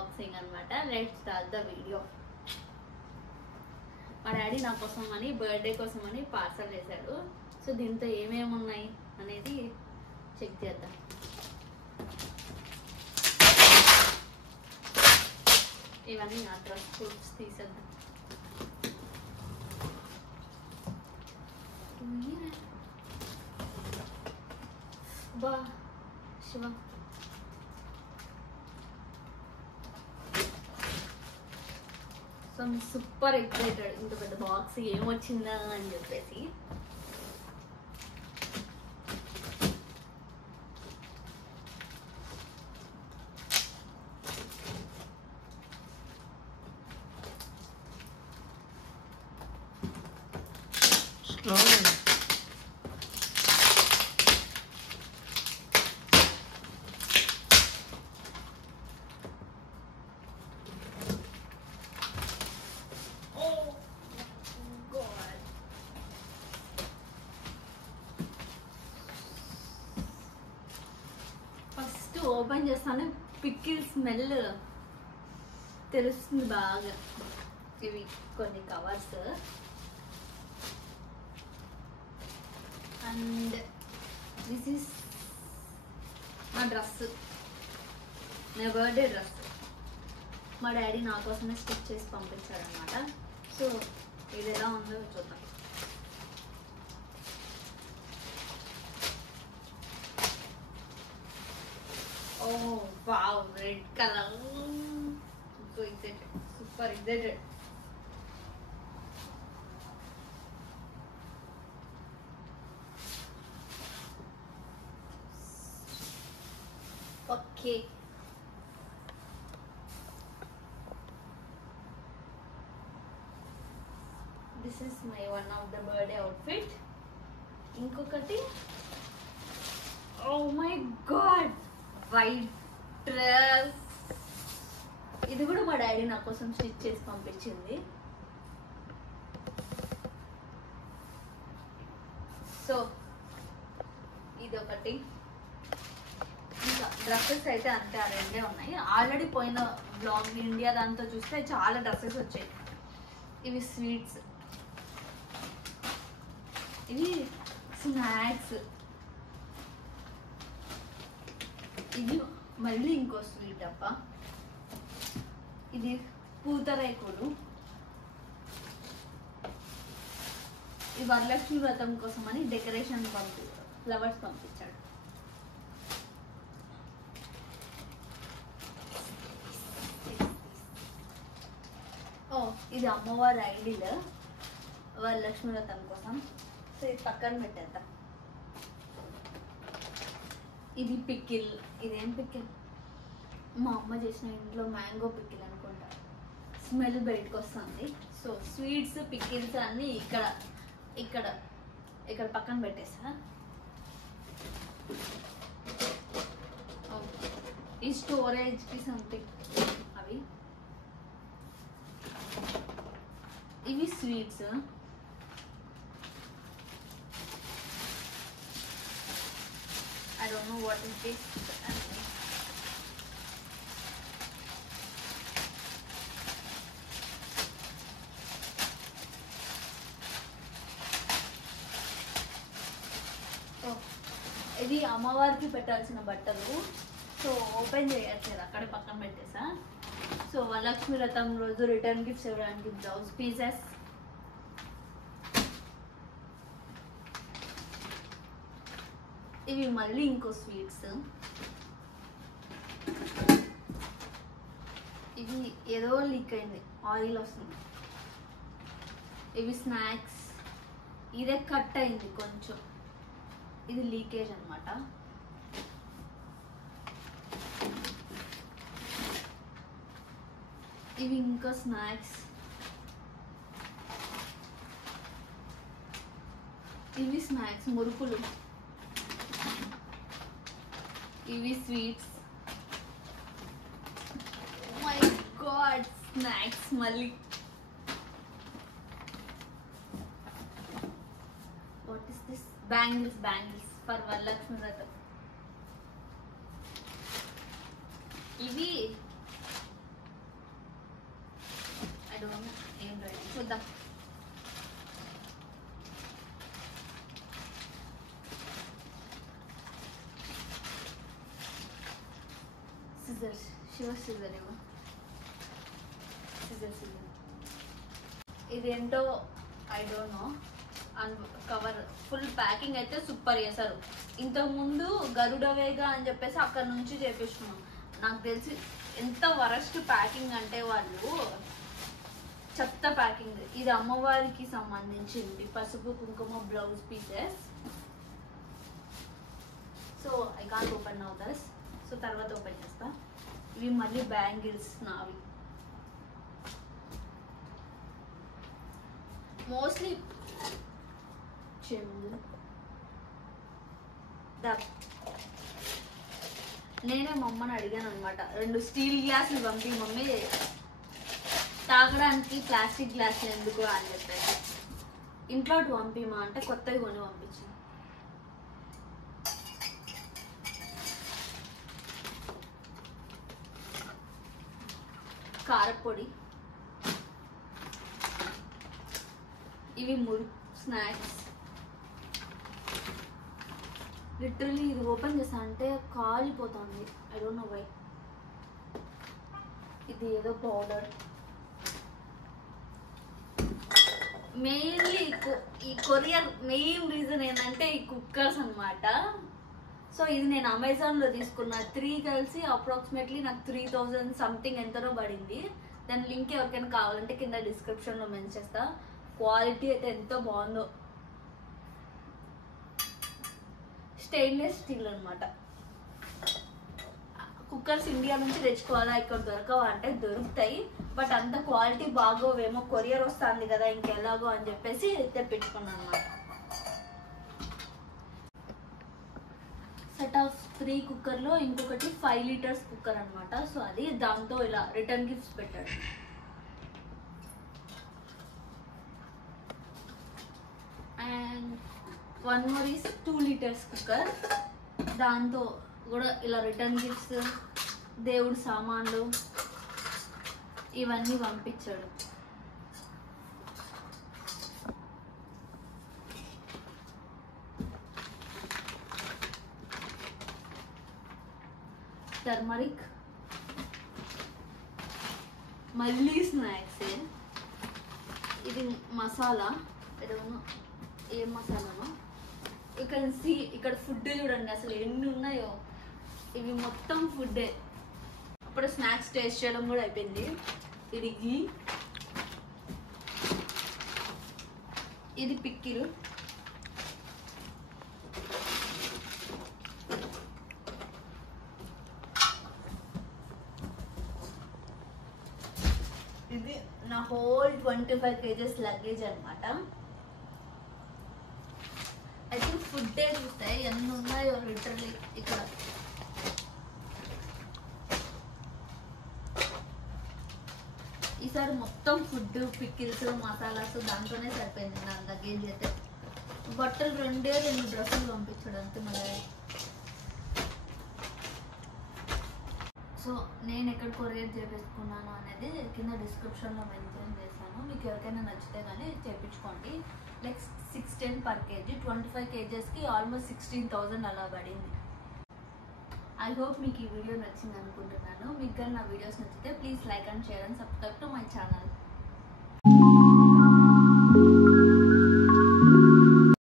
Unboxing అనమాట. Let's start the video. మా daddy నా కోసం అని బర్త్డే కోసం అని పార్సల్ చేశాడు. సో దీంతో ఏమేమి ఉన్నాయి అనేది చెక్ చేద్దాం. ఇవన్నీ నా డ్రెస్ ప్రూఫ్స్ తీసేద్దాం. బా శివ, సో సూపర్ ఎక్సైటెడ్ ఇంత పెద్ద బాక్స్ ఏమొచ్చిందా అని చెప్పేసి. ఓపెన్ చేస్తానే పికిల్ స్మెల్ తెలుస్తుంది బాగా. ఇవి కొన్ని కవర్స్ అండ్ దిస్ ఈస్ నా డ్రెస్, నా బర్త్డే డ్రెస్. మా డాడీ నా కోసమే స్టిచ్ చేసి పంపించారనమాట. సో ఇది ఎలా ఉందో చూద్దాం. Oh wow, red color. So excited, super excited. Okay. This is my one of the birthday outfit. Inkokati. Oh my god. White dress. ఇది కూడా మా డాడీ నా కోసం స్టిచ్ చేసి పంపించింది. సో ఇది ఒకటి. ఇంకా డ్రెస్సెస్ అయితే అంతే, ఆ రెండే ఉన్నాయి. ఆల్రెడీ పోయిన బ్లాగ్ ఇండియా దాంతో చూస్తే చాలా డ్రెస్సెస్ వచ్చాయి. ఇవి స్వీట్స్, ఇవి స్నాక్స్, ఇది మళ్ళీ ఇంకో స్వీట్ అప్ప, ఇది పూతరేకులు. ఈ వరలక్ష్మి వ్రతం కోసం అని డెకరేషన్ ఫ్లవర్స్ పంపించాడు. ఓ ఇది అమ్మవారి ఐడియల్ వరలక్ష్మి వ్రతం కోసం. సో ఇది పక్కన పెట్టేద్దాం. ఇది పికిల్. ఇదేం పికిల్? మా అమ్మ చేసిన ఇంట్లో మ్యాంగో పికిల్ అనుకుంటా. స్మెల్ బయటకు వస్తుంది. సో స్వీట్స్ పికిల్స్ అన్నీ ఇక్కడ ఇక్కడ ఇక్కడ పక్కన పెట్టేసా. ఈ స్టోరేజ్కి సంథింగ్ అవి. ఇవి sweets. I don't know what is this. Oh, ఇది అమ్మవారికి పెట్టాల్సిన బట్టలు. సో ఓపెన్ చేయట్లేదు, అక్కడ పక్కన పెట్టేసా. సో వరలక్ష్మి వ్రతం రోజు రిటర్న్ గిఫ్ట్స్ ఇవ్వడానికి బ్లౌజ్ పీసెస్. ఇవి మళ్ళీ ఇంకో స్వీట్స్. ఇవి ఏదో లీక్ అయింది, ఆయిల్ వస్తుంది. ఇవి స్నాక్స్. ఇదే కట్ అయింది కొంచెం, ఇది లీకేజ్ అనమాట. ఇవి ఇంకా స్నాక్స్. ఇవి స్నాక్స్ మురుకులు. ఇవి స్వీట్స్. మై గాడ్, స్నాక్స్ మళ్ళీ. What is this? Bangles. Bangles for Varalakshmi వ్రతం. ఇవి డోంట్ నో ఏం రైటింగ్ చూద్దాం. సిజర్స్ సిజర్ ఏమో సిజర్ ఇదేంటో I don't no. Cover full packing అయితే సూపర్ చేశారు. ఇంతకుముందు గరుడవేగా అని చెప్పేసి అక్కడ నుంచి చేపించుకున్నాం. నాకు తెలిసి ఎంత వరస్ట్ ప్యాకింగ్ అంటే వాళ్ళు చెత్త ప్యాకింగ్. ఇది అమ్మవారికి సంబంధించింది పసుపు కుంకుమ blouse pieces. So I can't open now thus. So తర్వాత ఓపెన్ చేస్తా. ఇవి మళ్ళీ బ్యాంగిల్స్ నావి. మోస్ట్లీ నేనే మా అమ్మని అడిగాను అనమాట, 2 స్టీల్ గ్లాసులు పంపి మమ్మీ, తాగడానికి ప్లాస్టిక్ గ్లాసులు ఎందుకు అని చెప్పేసి. ఇంట్లో పంపిమా అంటే కొత్తవి కొని పంపించింది. కారపొడి, ఇవి మురుకు స్నాక్స్. లిటరలీ ఇది ఓపెన్ చేసా అంటే కాలిపోతుంది. I don't know why. ఇది ఏదో పౌడర్. మెయిన్లీ ఈ కొరియర్ మెయిన్ రీజన్ ఏంటంటే ఈ కుక్కర్స్ అనమాట. సో ఇది నేను అమెజాన్లో తీసుకున్న. 3 కలిసి అప్రాక్సిమేట్లీ నాకు 3000 సంథింగ్ ఎంతనో పడింది. దాని లింక్ ఎవరికైనా కావాలంటే కింద డిస్క్రిప్షన్లో మెన్షన్ చేస్తా. క్వాలిటీ అయితే ఎంతో బాగుందో. స్టెయిన్లెస్ స్టీల్ అనమాట. కుక్కర్స్ ఇండియా నుంచి తెచ్చుకోవాలా, ఇక్కడ దొరకవా అంటే దొరుకుతాయి, బట్ అంత క్వాలిటీ బాగోవేమో, కొరియర్ వస్తుంది కదా ఇంకెలాగో అని చెప్పేసి తెప్పించుకున్నాను అనమాట. సెట్ ఆఫ్ 3 కుక్కర్లో ఇంకొకటి 5 లీటర్స్ కుక్కర్ అనమాట. సో అది దాంతో ఇలా రిటర్న్ గిఫ్ట్స్ పెట్టాడు. And 1 more is 2 liters cooker. దాంతో కూడా ఇలా రిటర్న్ గిఫ్ట్స్, దేవుడు సామాన్లు ఇవన్నీ పంపించాడు. టర్మరిక్, మళ్ళీ స్నాక్స్. ఇది మసాలా, ఏం మసాలానో. ఇక్కడ ఫుడ్ చూడండి అసలు ఎన్ని ఉన్నాయో. ఇవి మొత్తం ఫుడ్డే. అప్పుడు స్నాక్స్ టేస్ట్ చేయడం కూడా అయిపోయింది. ఇది ఘీ, ఇది పిక్కిలు, ఇది నా హోల్ 25 kgs లగేజ్ అనమాట. ఐ థింక్ ఫుడ్డే చూస్తాయి ఎన్ని ఉన్నాయో లిటరలీ ఇక్కడ. ఈసారి మొత్తం ఫుడ్, పికిల్స్, మసాలాస్ దాంతోనే సరిపోయింది నా లగేజ్ అయితే. బట్టలు 2 డ్రెస్సులు పంపించాడు అంతే మళ్ళీ. సో నేను ఎక్కడ కొరియర్ చేపించుకున్నాను అనేది కింద డిస్క్రిప్షన్లో మెన్షన్ చేశాను. మీకు ఎవరికైనా నచ్చితే కానీ చేయించుకోండి. లైక్ 610 per kg, 25 kgsకి ఆల్మోస్ట్ 16,000 అలా పడింది. ఐ హోప్ మీకు ఈ వీడియో నచ్చింది అనుకుంటున్నాను. మీకు కానీ నా వీడియోస్ నచ్చితే please like and share and subscribe to my channel.